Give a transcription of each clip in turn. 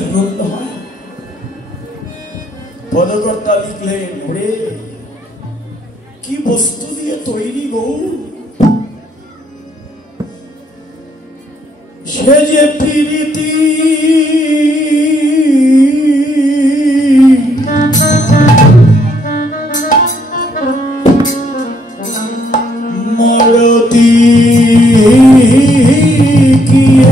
আনন্দ হয়। পদকর্তা লিখলেন, ওরে কি বস্তু দিয়ে তৈরি গো, সে যে প্রীতি মরতি কিয়ে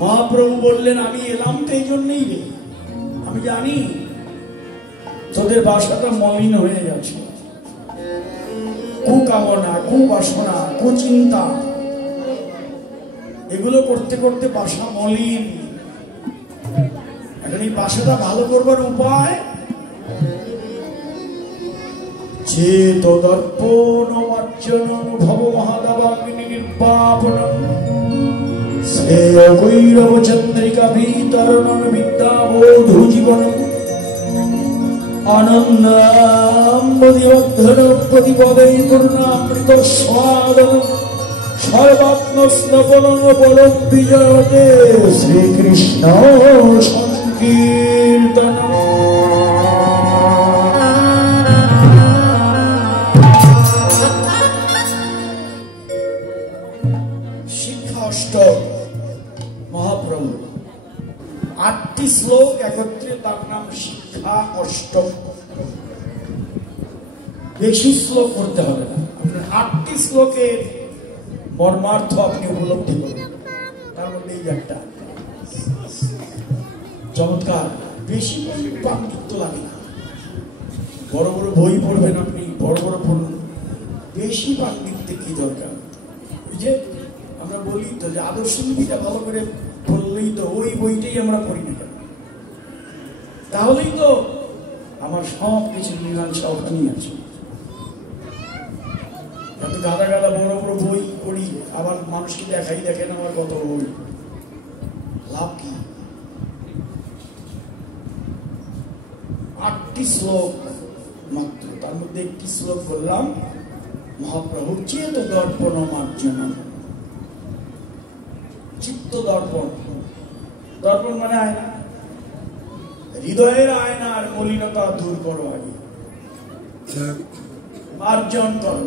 মহাপ্রভু বললেন আমি এলাম তো এই জন্যই রে, আমি জানি তোদের বাসাটা মলিন হয়ে গেছে, কুকামনা, কুবাসনা, কুচিন্তা, এগুলো করতে করতে বাসা মলিন। এখন এই বাসাটা ভালো করবার উপায় চেত দর্পণ মার্জনম ভব মহাদাবাগ্নি নির্বাপনম শ্রেয় গৈরব চন্দ্রিকা বিতরণম বিদ্যাবোধু জীবনম আনন্দাম্বদিবদ্ধন প্রতিপদে করুণামৃত স্বাদনম সর্বাত্ম স্নপন পরম বিজয়তে শ্রীকৃষ্ণ সংকীর্তন। শিক্ষা অষ্টক মহাপ্রভু 8টি শ্লোক একত্রে, তার নাম শিক্ষা অষ্টক। বেশি শ্লোক করতে হবে না, আপনার 8টি শ্লোকের মর্মার্থ আপনি উপলব্ধি করবেন। তার মধ্যে এই একটা চমৎকার, বেশি পাণ্ডিত্য লাগে না। বড় বড় বই পড়বেন আপনি, বড় বড় পড়ুন, বেশি পাণ্ডিত্যের কি দরকার? ওই যে আমরা বলি তো যে আদর্শ নীতিটা ভালো করে পড়লেই তো ওই বইটাই আমরা পড়ি না কেন, তাহলেই তো আমার সব কিছু মীমাংসা ওখানেই আছে। এত গাদা গাদা বড় বড় বই পড়ি, আবার মানুষকে দেখাই, দেখেন আমার কত বই, লাভ কি? 8টি শ্লোক মাত্র, তার মধ্যে একটি শ্লোক বললাম মহাপ্রভুর চেত দর্পণ মার্জন। চিত্ত দর্পণ, দর্পণ মানে আয়না, হৃদয়ের আয়নার মলিনতা দূর করো, আগে মার্জন করো।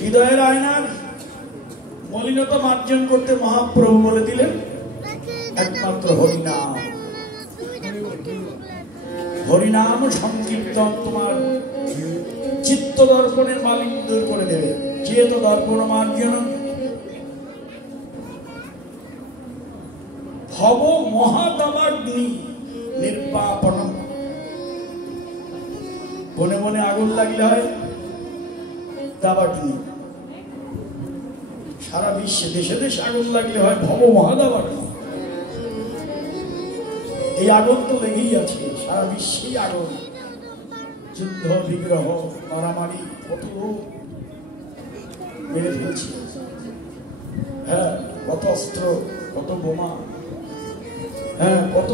হৃদয়ের আয়নার মলিনতা মার্জন করতে মহাপ্রভু বলে দিলেন একমাত্র হরিনাম। হরিনাম সংকীর্তন তোমার চিত্ত দর্পণের মালিন্য দূর করে দেবে। চেত দর্পণ মার্জন ভব মহাদাবাগ্নি নির্বাপন। বনে বনে আগুন লাগলে হয় দাবাগ্নি, সারা বিশ্বে দেশে দেশে আগুন লাগলে হয় ভব মহাদাবাগ্নি। এই আগুন তো লেগেই আছে, সারা বিশ্বেই আগুন, যুদ্ধ বিগ্রহ মারামারি, কত মেরে ফেলছে, হ্যাঁ কত অস্ত্র, কত বোমা, হ্যাঁ কত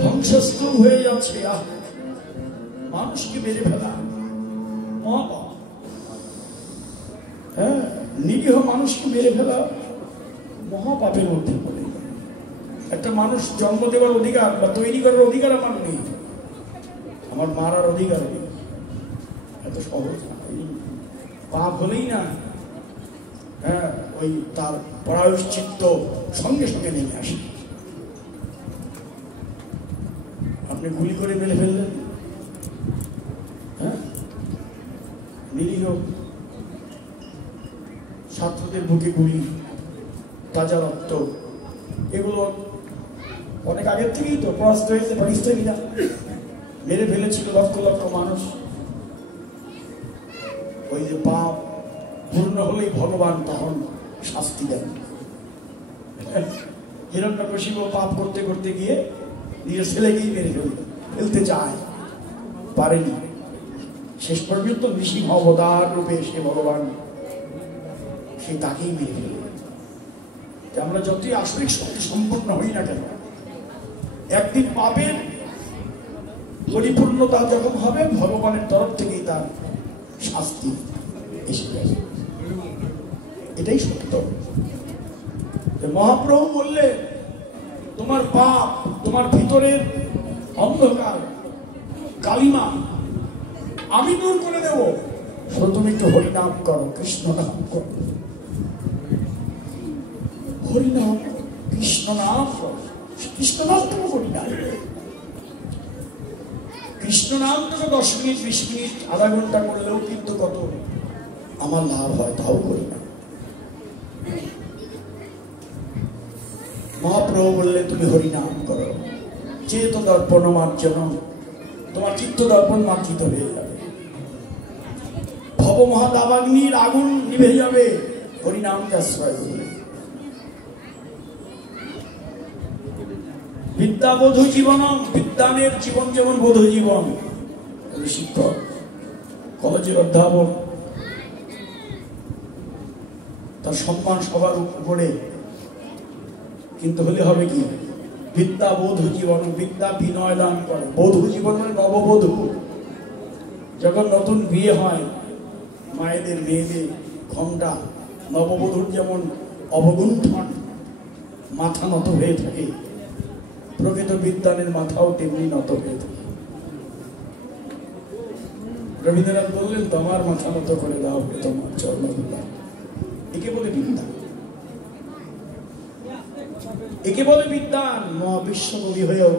ধ্বংসস্তূপ হয়ে যাচ্ছে। মানুষকে মেরে ফেলা মহাপাপ, হ্যাঁ নিরীহ মানুষকে মেরে ফেলা মহাপাপের মধ্যে পড়ে। একটা মানুষ জন্ম দেওয়ার অধিকার বা তৈরি করার অধিকার আমার নেই, আমার মারার অধিকার নেই, এত সহজ না। পাপ হলেই না, হ্যাঁ ওই তার প্রায়শ্চিত্ত সঙ্গে সঙ্গে নেমে আসে। আপনি গুলি করে মেরে ফেললেন, হ্যাঁ নিরীহ ছাত্রদের বুকে গুলি, তাজা রক্ত, এগুলো অনেক আগের থেকেই তো পরাস্ত হয়েছে পাকিস্তানিরা, মেরে ফেলেছিল লক্ষ লক্ষ মানুষ। ওই যে পাপ পূর্ণ হলেই ভগবান তখন শাস্তি দেন। হিরণ্যকশিপু পাপ করতে করতে গিয়ে নিজের ছেলেকেই মেরে ফেলতে চায়, পারেনি। শেষ পর্যন্ত নৃসিংহ অবতার রূপে সে ভগবান সে তাকেই মেরে ফেলবে। আমরা যতই আসরিক শক্তি সম্পন্ন হই না কেন, একদিন পাপের পরিপূর্ণতা যখন হবে, ভগবানের তরফ থেকেই তার শাস্তি এসে যাবে। এটাই সত্য। মহাপ্রভু বললে তোমার পাপ, তোমার ভিতরের অন্ধকার কালিমা আমি দূর করে দেব, তুমি একটু হরিনাম করো, কৃষ্ণ নাম করো, হরিনাম কৃষ্ণ নাম করো। কৃষ্ণ নাম তো হরিনাম, কৃষ্ণ নাম তোকে 10 মিনিট 20 মিনিট আধা ঘন্টা করলেও কিন্তু কত আমার লাভ হয়, তাও করি না। মহাপ্রভু বললে তুমি হরিনাম করো, চেত দর্পণ মার্জন, তোমার চিত্ত দর্পণ মার্জিত হয়ে যাবে, ভব মহাদাবাগ্নির আগুন নিভে যাবে হরিনামকে আশ্রয় করলে। বিদ্যা বোধ জীবন, বিদ্যানের জীবন যেমন বোধ জীবন। শিক্ষক, কলেজের অধ্যাপক, তার সম্মান সবার উপরে, কিন্তু হলে হবে কি বিদ্যা বোধ জীবন। বিদ্যা বিনয় দান করে, বোধ জীবন মানে নববধূ। যখন নতুন বিয়ে হয় মায়েদের মেয়েদের ঘণ্টা, নববধূর যেমন অবগুণ্ঠন মাথা নত হয়ে থাকে, প্রকৃত বিদ্বানের মাথাও তেমনি নত হয়ে থাকে। রবীন্দ্রনাথ বললেন, তোমার মাথা নত করে দাও, তোমার চরণধুলা। একে বলে বিদ্যান, একে বলে বিদ্যান। মহাবিশ্বকবি হয়েও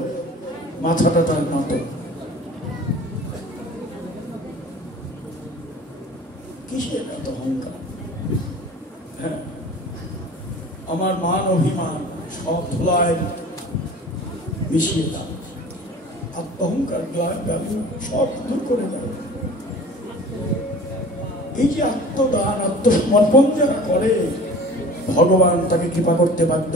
মাথাটা তার নত। কিসের এত অহংকার? হ্যাঁ, আমার মান অভিমান সব ধুলায় মিশিয়ে দাও, আত্মহংকার সব দূর করে দাও। এই যে আত্মদান, আত্মসমর্পণ যারা করে, ভগবান তাকে কৃপা করতে বাধ্য।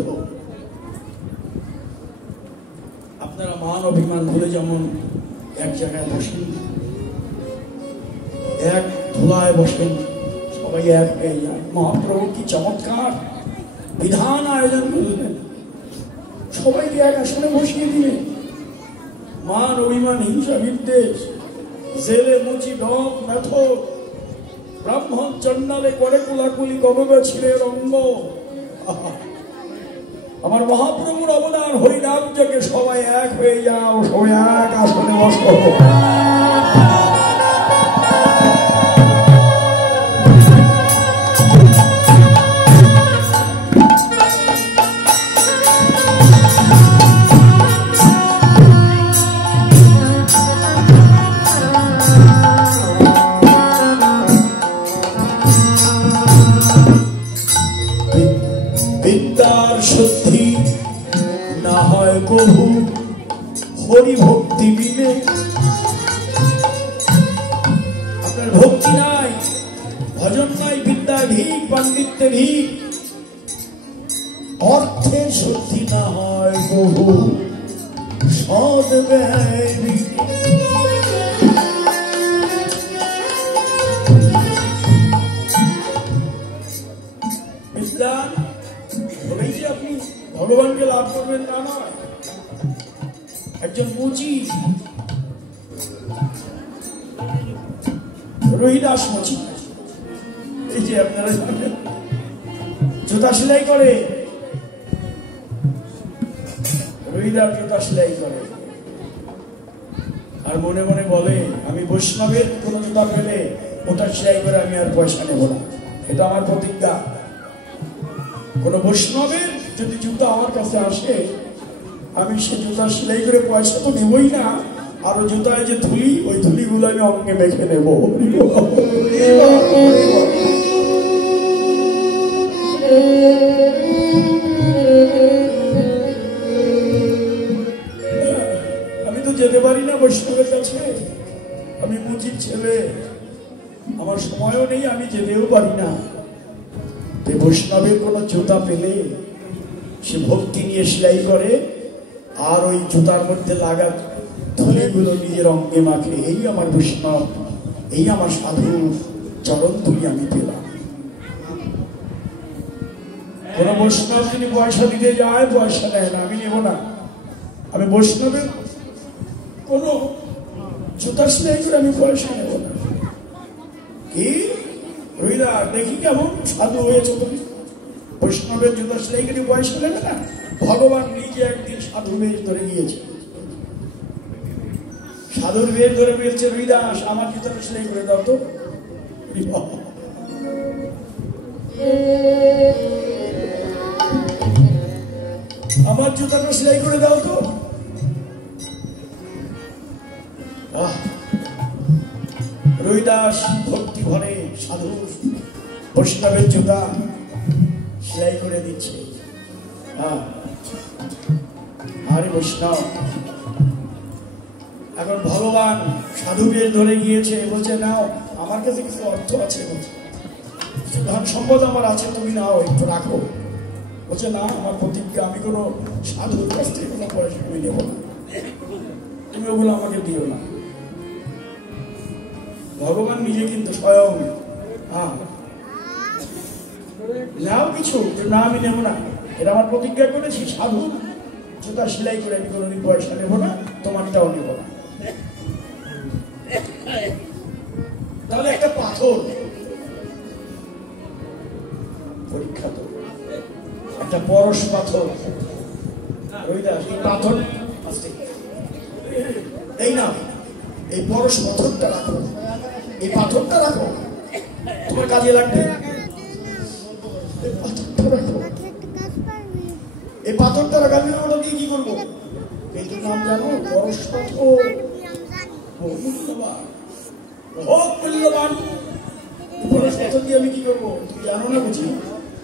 আপনারা মান অভিমান ভুলে যেমন এক জায়গায় বসেন, এক ধুলায় বসেন, সবাই এক হয়ে যায়। মহাপ্রভু কি চমৎকার বিধান আয়োজন করলেন, সবাইকে এক আসনে বসিয়ে দিলেন। মান অভিমান হিংসা বিদ্বেষ, জেলে মুচি ডক মেথর, ব্রাহ্মণ চন্ডালে করে কুলাকুলি গবে ছিঁড়ে রঙ্গ। আমার মহাপ্রভুর অবদান, হরিনাম যজ্ঞে সবাই এক হয়ে যাও, সবাই এক আসনে বসো। বিদ্যার শুদ্ধি না হয় কভু হরি ভক্তি বিনে। আপনার ভক্তি নাই, ভজন নাই, বিদ্যা ভিক, পাণ্ডিত্যে ভিক। অর্থের শুদ্ধি না হয় কভু সদ ব্যয় বিদ্যান বলেই যে আপনি ভগবানকে লাভ করবেন তা নয়। একজন মুচি, রোহিদাস মুচি, এই যে আপনারা জানেন, জুতা সেলাই করে, রোহিদাস জুতা সেলাই করে, আর মনে মনে বলে, আমি বৈষ্ণবের কোন জুতা পেলে ওটা সেলাই করে আমি আর পয়সা নেব না, এটা আমার প্রতিজ্ঞা। কোন বৈষ্ণবের যদি জুতা আমার কাছে আসে, আমি সে জুতা সেলাই করে পয়সা তো নেবই না, আর জুতায় যে ধুলি, ওই ধুলিগুলো আমি অঙ্গে মেখে নেব। আমি তো যেতে পারি না বৈষ্ণবের কাছে, আমি মুচির ছেলে, আমার সময়ও নেই, আমি যেতেও পারি না। বৈষ্ণবের কোন জুতা পেলে সে ভক্তি নিয়ে সেলাই করে, আর ওই জুতার মধ্যে লাগা ধুলিগুলো নিজের অঙ্গে মাখে। এই আমার বৈষ্ণব, এই আমার সাধু চরণ ধুলি আমি পেলাম। কোন বৈষ্ণব যদি পয়সা দিতে যায়, পয়সা নেয় না, আমি নেব না। আমি বৈষ্ণবের কোন জুতা সেলাই করে আমি পয়সা নেব না। কি রইলা দেখি কেমন সাধু হয়েছে তুমি, বৈষ্ণবের জুতা সেলাই করে পয়সা নেবে না? ভগবান নিজে একদিন সাধু বেশ ধরে গিয়েছে, সাধুর বেশ ধরে বলছে, রুইদাস আমার জুতাটা সেলাই করে দাও তো। আমার জুতাটা সেলাই করে দাও তো। রুইদাস ভক্তি ভরে সাধু বৈষ্ণবের জুতা সেলাই করে দিচ্ছে। আরে বৈষ্ণব, এখন ভগবান সাধুকে ধরে গিয়েছে, বলছে নাও, আমার কাছে কিছু অর্থ আছে, কিছু ধন সম্পদ আমার আছে, তুমি নাও, একটু রাখো। বলছে না, আমার প্রতিজ্ঞা, আমি কোনো সাধুর কাছ থেকে কোনো পয়সা আমি নেব না, তুমি ওগুলো আমাকে দিও না। ভগবান নিজে কিন্তু স্বয়ং নাও কিছু, না আমি নেব না, এটা আমার প্রতিজ্ঞা করেছি, সাধু জুতা সেলাই করে আমি কোনোদিন পয়সা নেব না, তোমারটাও নেব না। তাহলে একটা পাথর এই না, এই পরশ পাথরটা রাখো, এই পাথরটা রাখো, তোমার কাজে লাগবে। এই পাথরটা রাখো, এই পাথরটা রাখা, আমি ওটা দিয়ে কি করবো? এইটার নাম জানো? পরশ পাথর। মূল্যবান পরশ পাথর দিয়ে আমি কি করবো তুমি জানো না বুঝি?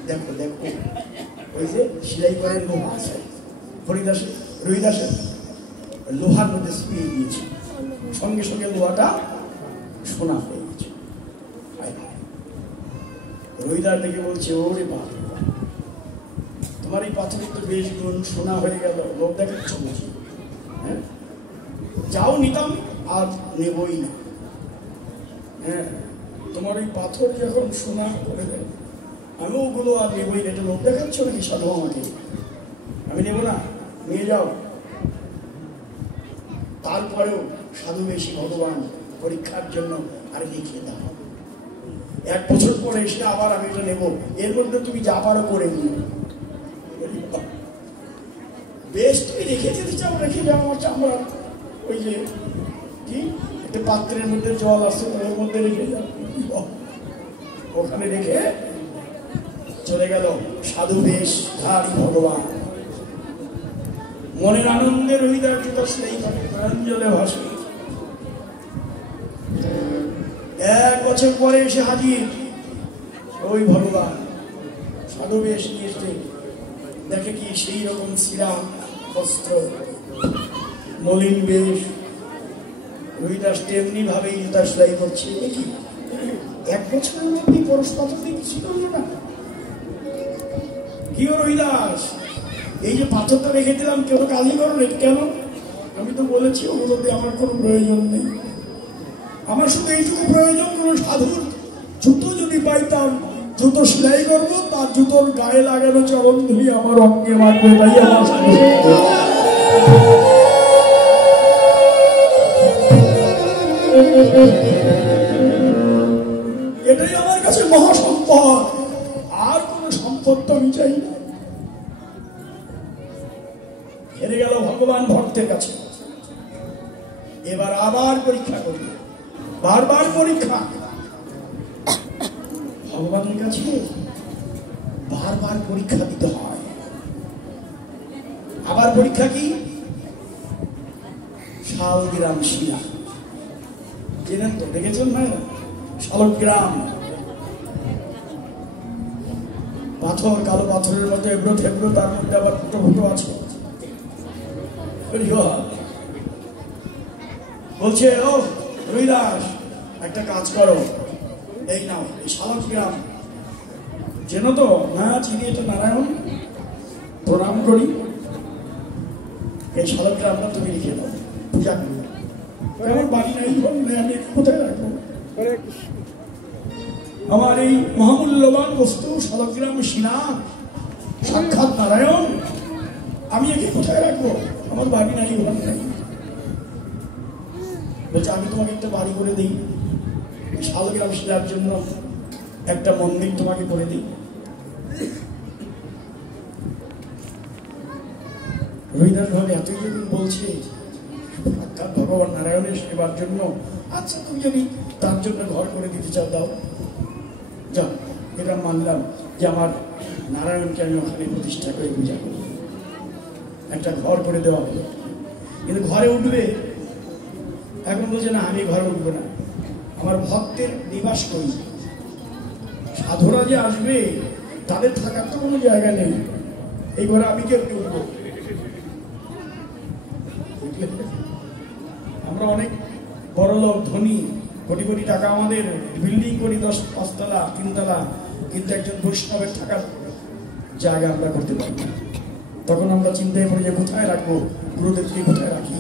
দেখো দেখো, ওই যে সিলাই করেন লোহা আছে, হরিদাসের রহিদাসের লোহার মধ্যে স্পিয়ে দিয়েছে, সঙ্গে সঙ্গে লোহাটা সোনা হয়ে গেছে। রহিদাস দেখে বলছে, ওরে বাপ, তোমার এই পাথরের তো বেশ গুণ, সোনা হয়ে গেল, লোক দেখাচ্ছ বুঝি? হ্যাঁ, যাও নিতাম আর নেবই না। হ্যাঁ, তোমার ওই পাথর যখন সোনা করে দেয়, আমি ওগুলো আর নেবই না। এটা লোক দেখাচ্ছ নাকি সাধু আমাকে? আমি নেব না, নিয়ে যাও। তারপরেও সাধু বেশি ভগবান পরীক্ষার জন্য আর লিখিয়ে দাও, 1 বছর পরে এসে আবার আমি এটা নেব, এর মধ্যে তুমি যা পারো করে নিও। বেশ, তুমি রেখে যেতে চাও রেখে যাও, আমার চামড়া ওই যে কি একটা পাত্রের মধ্যে জল আছে, ওর মধ্যে রেখে যাও। ওখানে রেখে চলে গেল সাধু বেশ ধারী ভগবান। মনের আনন্দের হৃদয় সেই প্রাঞ্জলে ভাসে। 1 বছর পরে এসে হাজির ওই ভগবান, সাধু বেশ নিয়ে এসে দেখে কি সেই রকম শ্রীরাম বস্ত্র, মলিন বেশ। রহিদাস তেমনি ভাবে জুতা সেলাই করছে। দেখি 1 বছরের মধ্যে পরশ পাথর দিয়ে কিছু করলো না। কি রহিদাস, এই যে পাথরটা রেখে দিলাম, কেউ কাজই করো কেন? আমি তো বলেছি ওগুলোতে আমার কোনো প্রয়োজন নেই, আমার শুধু এইটুকু প্রয়োজন, কোনো সাধুর জুতো যদি পাইতাম, জুতো সেলাই করবো, তার জুতোর গায়ে লাগানো চরণ ধুলি আমার অঙ্গে মারবে, তাই আমার এটাই আমার কাছে মহাসম্পদ, আর কোন সম্পদ তো আমি চাই না। হেরে গেল ভগবান ভক্তের কাছে। এবার আবার পরীক্ষা করবে, বারবার পরীক্ষা। ভগবানের কাছে বারবার পরীক্ষা দিতে হয়। আবার পরীক্ষা কি? শালগ্রাম শিলা, চেনেন তো, দেখেছেন না? শালগ্রাম পাথর, কালো পাথরের মতো এবড়ো থেবড়ো, তার মধ্যে আবার ফুটো ফুটো আছে। বলছে, ও রহিদাস, একটা কাজ করো, এই নাও এই শালগ্রাম, চেনো তো? না চিনি, এটা নারায়ণ, প্রণাম করি। এই শালগ্রামটা তুমি লিখে দাও, পূজা করো। আমার বাড়ি নাই, আমি কোথায় রাখবো? আমার এই মহামূল্যবান বস্তু শালগ্রাম শিলা, সাক্ষাৎ নারায়ণ, আমি একে কোথায় রাখবো? আমার বাড়ি নাই, ওখানে নাই। বলছে, আমি তোমাকে একটা বাড়ি করে দিই, শালগ্রাম শিলার জন্য একটা মন্দির তোমাকে করে দিই। রহিদাস ভাবে এতই যখন বলছে সাক্ষাৎ ভগবান নারায়ণের সেবার জন্য, আচ্ছা তুমি যদি তার জন্য ঘর করে দিতে চাও দাও, যাও, এটা মানলাম যে আমার নারায়ণকে আমি ওখানে প্রতিষ্ঠা করে পূজা করি। একটা ঘর করে দেওয়া হলো, কিন্তু ঘরে উঠবে, এখন বলছে না আমি ঘরে উঠবো না, আমার ভক্তের নিবাস করি। সাধুরা যে আসবে তাদের থাকার তো কোনো জায়গা নেই, এই ঘরে আমি কে উঠবো? আমরা অনেক বড় লোক, ধনী, কোটি কোটি টাকা আমাদের, বিল্ডিং করি 10 তলা 3 তলা, কিন্তু একজন বৈষ্ণবের থাকার জায়গা আমরা করতে পারি না। তখন আমরা চিন্তায় পড়ি যে কোথায় রাখবো, গুরুদেবকে কোথায় রাখি,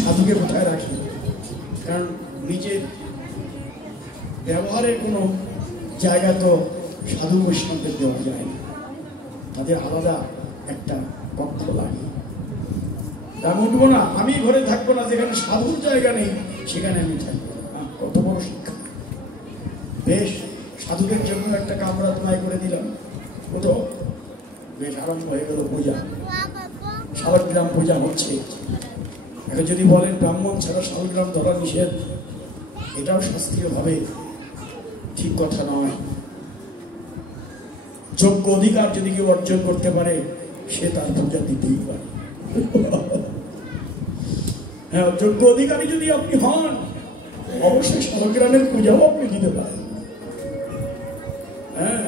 সাধুকে কোথায় রাখি। কারণ নিজের ব্যবহারের কোনো জায়গা তো সাধু বৈষ্ণবদের দেওয়া যায় না, তাদের আলাদা একটা কক্ষ লাগে। আমি উঠবো না, আমি ঘরে থাকবো না, যেখানে সাধুর জায়গা নেই সেখানে আমি থাকবো না। কত বড় শিক্ষা! বেশ, সাধুদের জন্য একটা কামরা তোমায় করে দিলাম, তো বেশ আরম্ভ হয়ে গেল পূজা। শালগ্রাম পূজা হচ্ছে, এখন যদি বলেন ব্রাহ্মণ ছাড়া শালগ্রাম ধরা নিষেধ, এটাও শাস্ত্রীয় ভাবে ঠিক কথা নয়। যোগ্য অধিকার যদি কেউ অর্জন করতে পারে সে তার পূজা দিতেই পারে। হ্যাঁ, যোগ্য অধিকারী যদি আপনি হন অবশ্যই শালগ্রামের পূজাও আপনি দিতে পারেন। হ্যাঁ,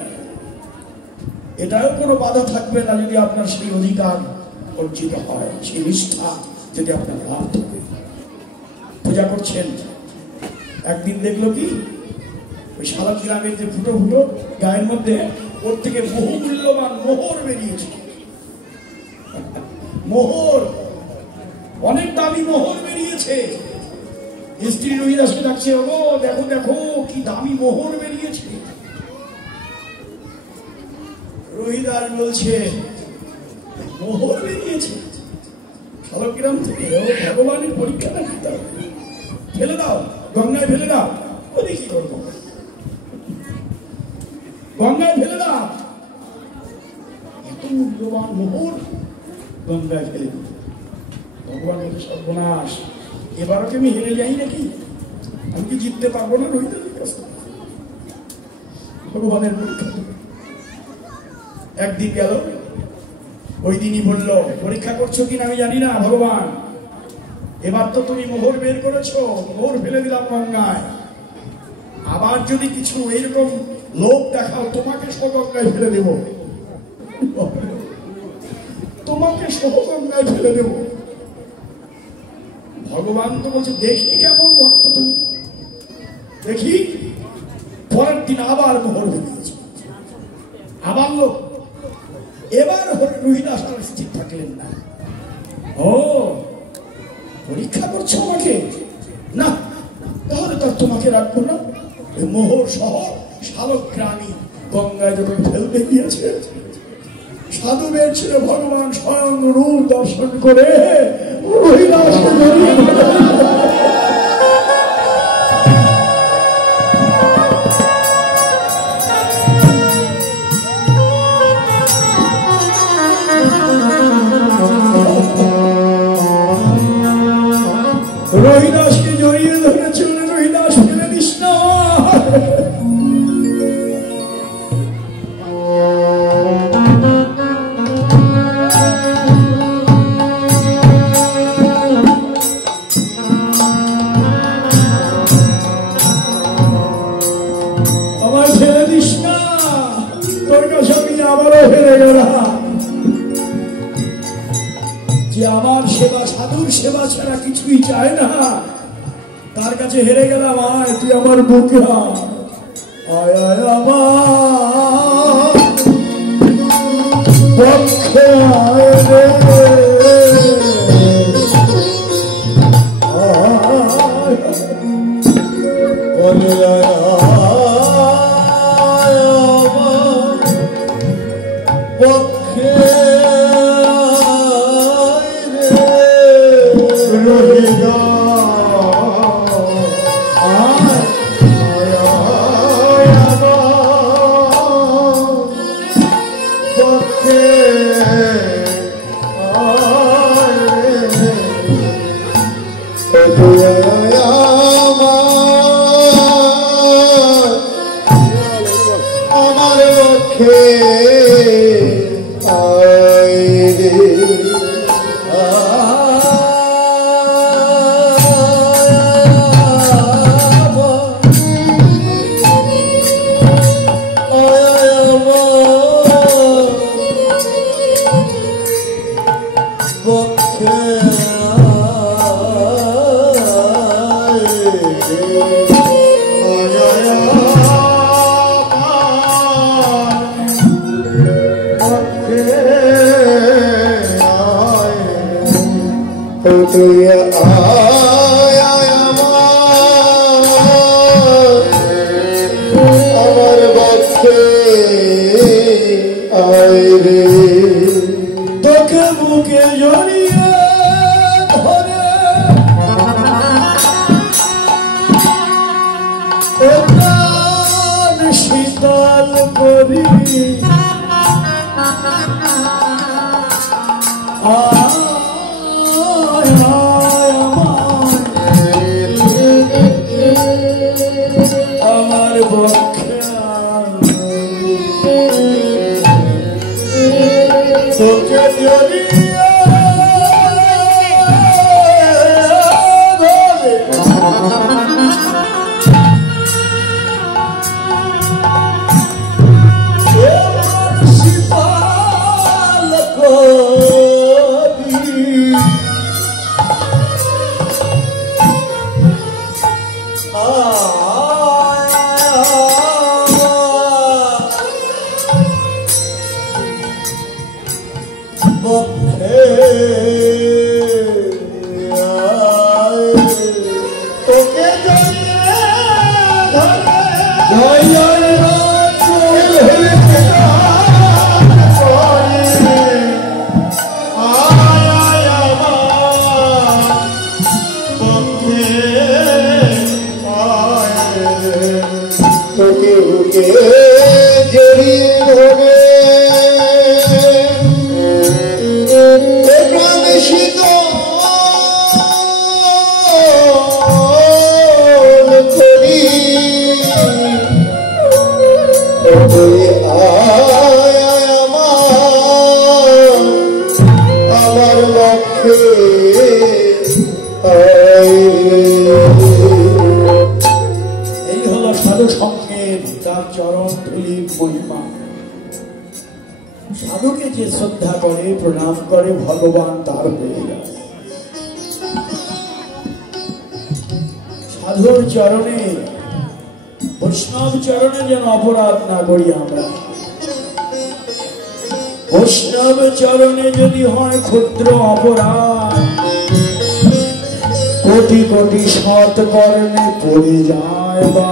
এটাও কোনো বাধা থাকবে না যদি আপনার সেই অধিকার অর্জিত হয়, সেই নিষ্ঠা যদি আপনার লাভ থাকে। পূজা করছেন, একদিন দেখলো কি ওই শালগ্রামের যে ফুটো ফুটো গায়ের মধ্যে ওর থেকে বহু মূল্যবান মোহর বেরিয়েছে। মোহর, অনেক দামি মোহর বেরিয়েছে। স্ত্রী রোহিদাসকে ডাকছে, ও দেখো দেখো কি দামি মোহর বেরিয়েছে। রোহিদাস বলছে মোহর বেরিয়েছে শালগ্রাম থেকে, ও ভগবানের পরীক্ষা না দিতে হবে, ফেলে দাও, গঙ্গায় ফেলে দাও। ওদের কি করবো, গঙ্গায় ফেলে দাও। এত মূল্যবান মোহর গঙ্গায় ফেলে দিল। ভগবান বলে সর্বনাশ, এবারও কি আমি হেরে যাই নাকি? আমি কি জিততে পারবো না রোহিতের কাছে? ভগবানের পরীক্ষা। একদিন গেল, ওই দিনই বললো, পরীক্ষা করছো কিনা আমি জানি না ভগবান, এবার তো তুমি মোহর বের করেছো, মোহর ফেলে দিলাম গঙ্গায়, আবার যদি কিছু এইরকম লোক দেখাও তোমাকে সহ গঙ্গায় ফেলে দেব, তোমাকে সহ গঙ্গায় ফেলে দেব। ভগবান তো বলছে দেখি কেমন ভক্ত তুমি, দেখি। পরের দিন আবার মোহর বেরিয়েছে, আবার লোক। এবার রোহিদাস আর স্থির থাকলেন না। ও, পরীক্ষা করছো আমাকে? না, তাহলে তো তোমাকে রাখবো না। মোহর সহ শালগ্রামী গঙ্গায় যখন ফেলতে গিয়েছে, সাধু বেরছিল ভগবান স্বয়ং রূপ দর্শন করে রোহিদাসকে জড়িয়ে রোহিদাসকে জড়িয়ে ধরেছিল। রোহিদাস ফেলে দিস না। আমার ফেলে দিস না, তোর কাছে আমি আবারও ফেলে গেলাম। যে আমার সেবা, সাধুর সেবা ছাড়া কিছুই চায় না, তার কাছে হেরে গেলাম। আয় তুই আমার বুকে আয়, আয় আমার পক্ষে আয় রে, পক্ষে এই হলো সাধু সঙ্গের তার চরণ ধুলির মহিমা। সাধুকে যে শ্রদ্ধা করে প্রণাম করে ভগবান তার হয়ে যায়। সাধুর চরণে বৈষ্ণব চরণে যেন অপরাধ না করি আমরা। বৈষ্ণব চরণে যদি হয় ক্ষুদ্র অপরাধ, কোটি কোটি সৎ কর্মে পড়ে যায় বা